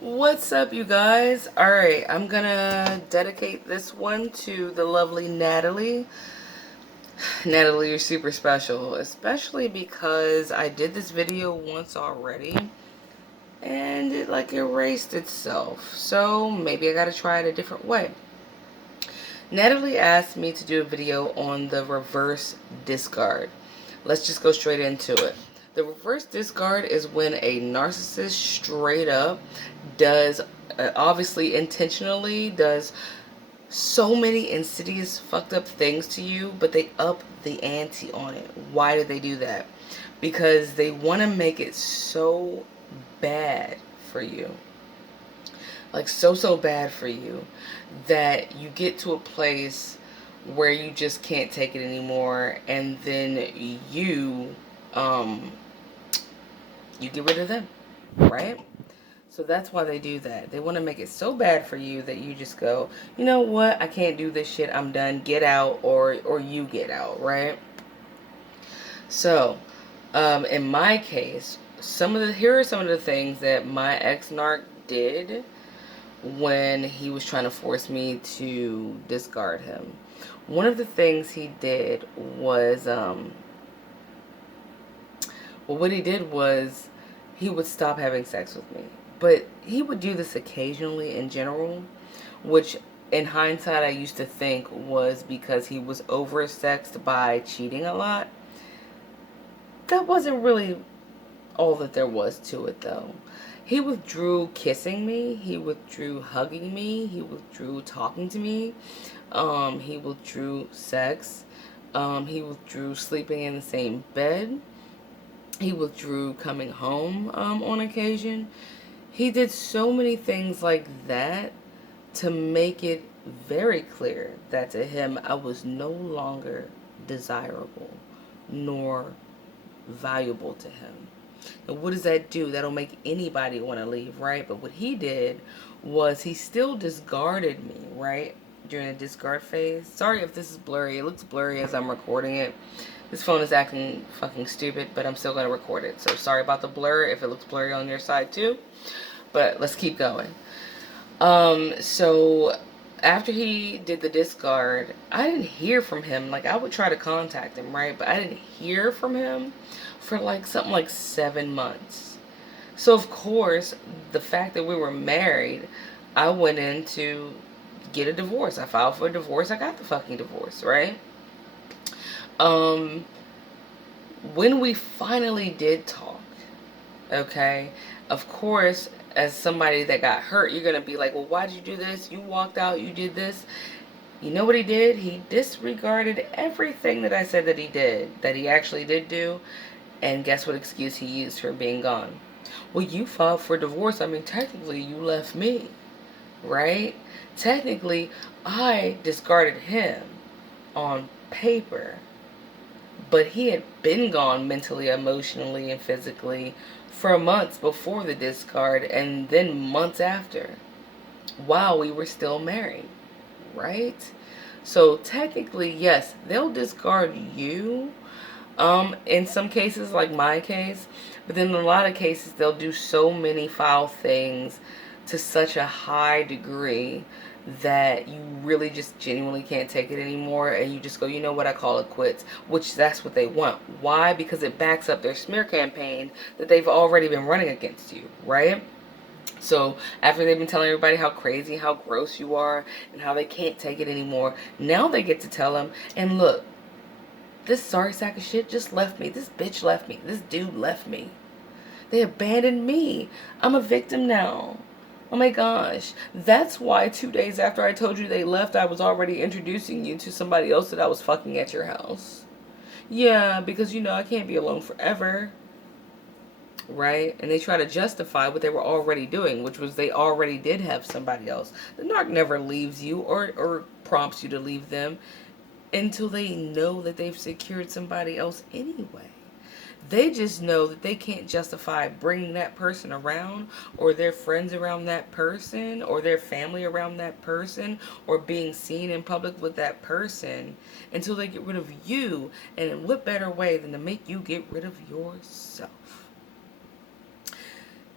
What's up, you guys? Alright, I'm gonna dedicate this one to the lovely Natalie. Natalie, you're super special, especially because I did this video once already and it like erased itself. So maybe I gotta try it a different way. Natalie asked me to do a video on the reverse discard. Let's just go straight into it. The reverse discard is when a narcissist straight up does, obviously intentionally, does so many insidious fucked up things to you, but they up the ante on it. Why do they do that? Because they want to make it so bad for you, like so bad for you, that you get to a place where you just can't take it anymore, and then um you get rid of them, right? So that's why they do that. They want to make it so bad for you that you just go, you know what, I can't do this shit, I'm done, get out, or you get out, right? So in my case, here are some of the things that my ex-narc did when he was trying to force me to discard him. One of the things he did was, well, what he did was he would stop having sex with me. But he would do this occasionally in general, which in hindsight I used to think was because he was oversexed by cheating a lot. That wasn't really all that there was to it, though. He withdrew kissing me. He withdrew hugging me. He withdrew talking to me. He withdrew sex. He withdrew sleeping in the same bed. He withdrew coming home on occasion. He did so many things like that to make it very clear that to him I was no longer desirable nor valuable to him. And what does that do? That'll make anybody want to leave, right? But what he did was he still discarded me, right? During the discard phase. Sorry if this is blurry. It looks blurry as I'm recording it. This phone is acting fucking stupid, but I'm still going to record it. So sorry about the blur if it looks blurry on your side too. But let's keep going. So after he did the discard, I didn't hear from him. Like, I would try to contact him, right? But I didn't hear from him for like something like 7 months. So of course, the fact that we were married, I went in to get a divorce. I filed for a divorce. I got the fucking divorce, right? Um, when we finally did talk, okay, of course, as somebody that got hurt, you're gonna be like, well, why'd you do this? You walked out, you did this. You know what he did? He disregarded everything that I said that he did, that he actually did do. And guess what excuse he used for being gone? Well, you filed for divorce. I mean, technically, you left me, right? Technically, I discarded him on paper. But he had been gone mentally, emotionally, and physically for months before the discard, and then months after, while we were still married, right? So technically, yes, they'll discard you, in some cases, like my case, but then in a lot of cases, they'll do so many foul things to such a high degree that you really just genuinely can't take it anymore, and you just go, you know what, I call it quits. Which that's what they want. Why? Because it backs up their smear campaign that they've already been running against you, right? So after they've been telling everybody how crazy, how gross you are, and how they can't take it anymore, now they get to tell them, and look, this sorry sack of shit just left me. This bitch left me. This dude left me. They abandoned me. I'm a victim now. Oh my gosh. That's why 2 days after I told you they left, I was already introducing you to somebody else that I was fucking at your house. Yeah, because you know I can't be alone forever. Right? And they try to justify what they were already doing, which was they already did have somebody else. The narc never leaves you or prompts you to leave them until they know that they've secured somebody else anyway. They just know that they can't justify bringing that person around, or their friends around that person, or their family around that person, or being seen in public with that person until they get rid of you. And what better way than to make you get rid of yourself?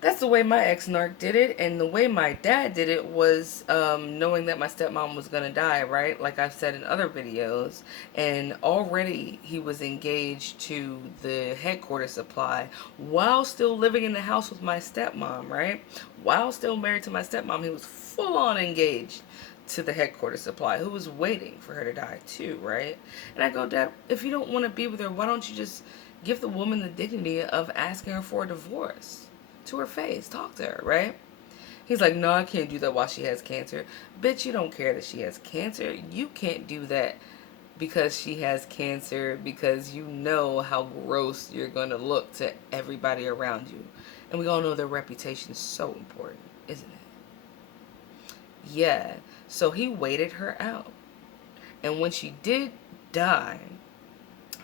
That's the way my ex-narc did it, and the way my dad did it was knowing that my stepmom was gonna die, right? Like I've said in other videos, and already he was engaged to the headquarters supply while still living in the house with my stepmom, right? While still married to my stepmom, he was full on engaged to the headquarters supply, who was waiting for her to die too, right? And I go, Dad, if you don't want to be with her, why don't you just give the woman the dignity of asking her for a divorce? To her face, talk to her, right? He's like, no, I can't do that while she has cancer. Bitch, you don't care that she has cancer. You can't do that because she has cancer, because you know how gross you're going to look to everybody around you. And we all know their reputation is so important, isn't it? Yeah. So he waited her out. And when she did die,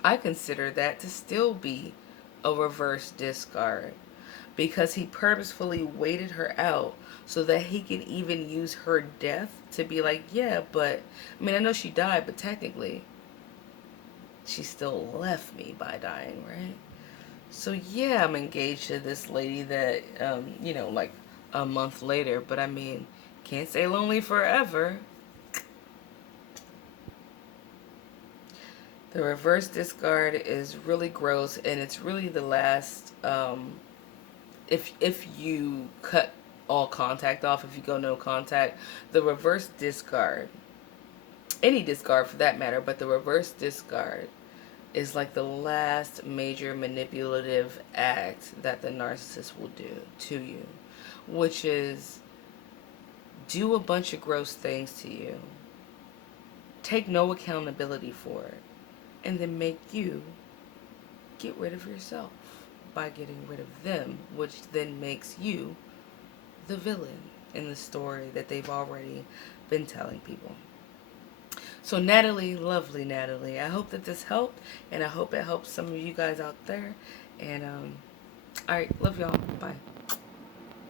I consider that to still be a reverse discard, because he purposefully waited her out so that he can even use her death to be like, yeah, but I mean, I know she died, but technically she still left me by dying, right? So yeah, I'm engaged to this lady that like a month later, but I mean, can't stay lonely forever. The reverse discard is really gross, and it's really the last if you cut all contact off, if you go no contact, the reverse discard, any discard for that matter, but the reverse discard is like the last major manipulative act that the narcissist will do to you, which is do a bunch of gross things to you, take no accountability for it, and then make you get rid of yourself by getting rid of them, which then makes you the villain in the story that they've already been telling people. So Natalie, lovely Natalie, I hope that this helped, and I hope it helps some of you guys out there. And all right, love y'all. Bye.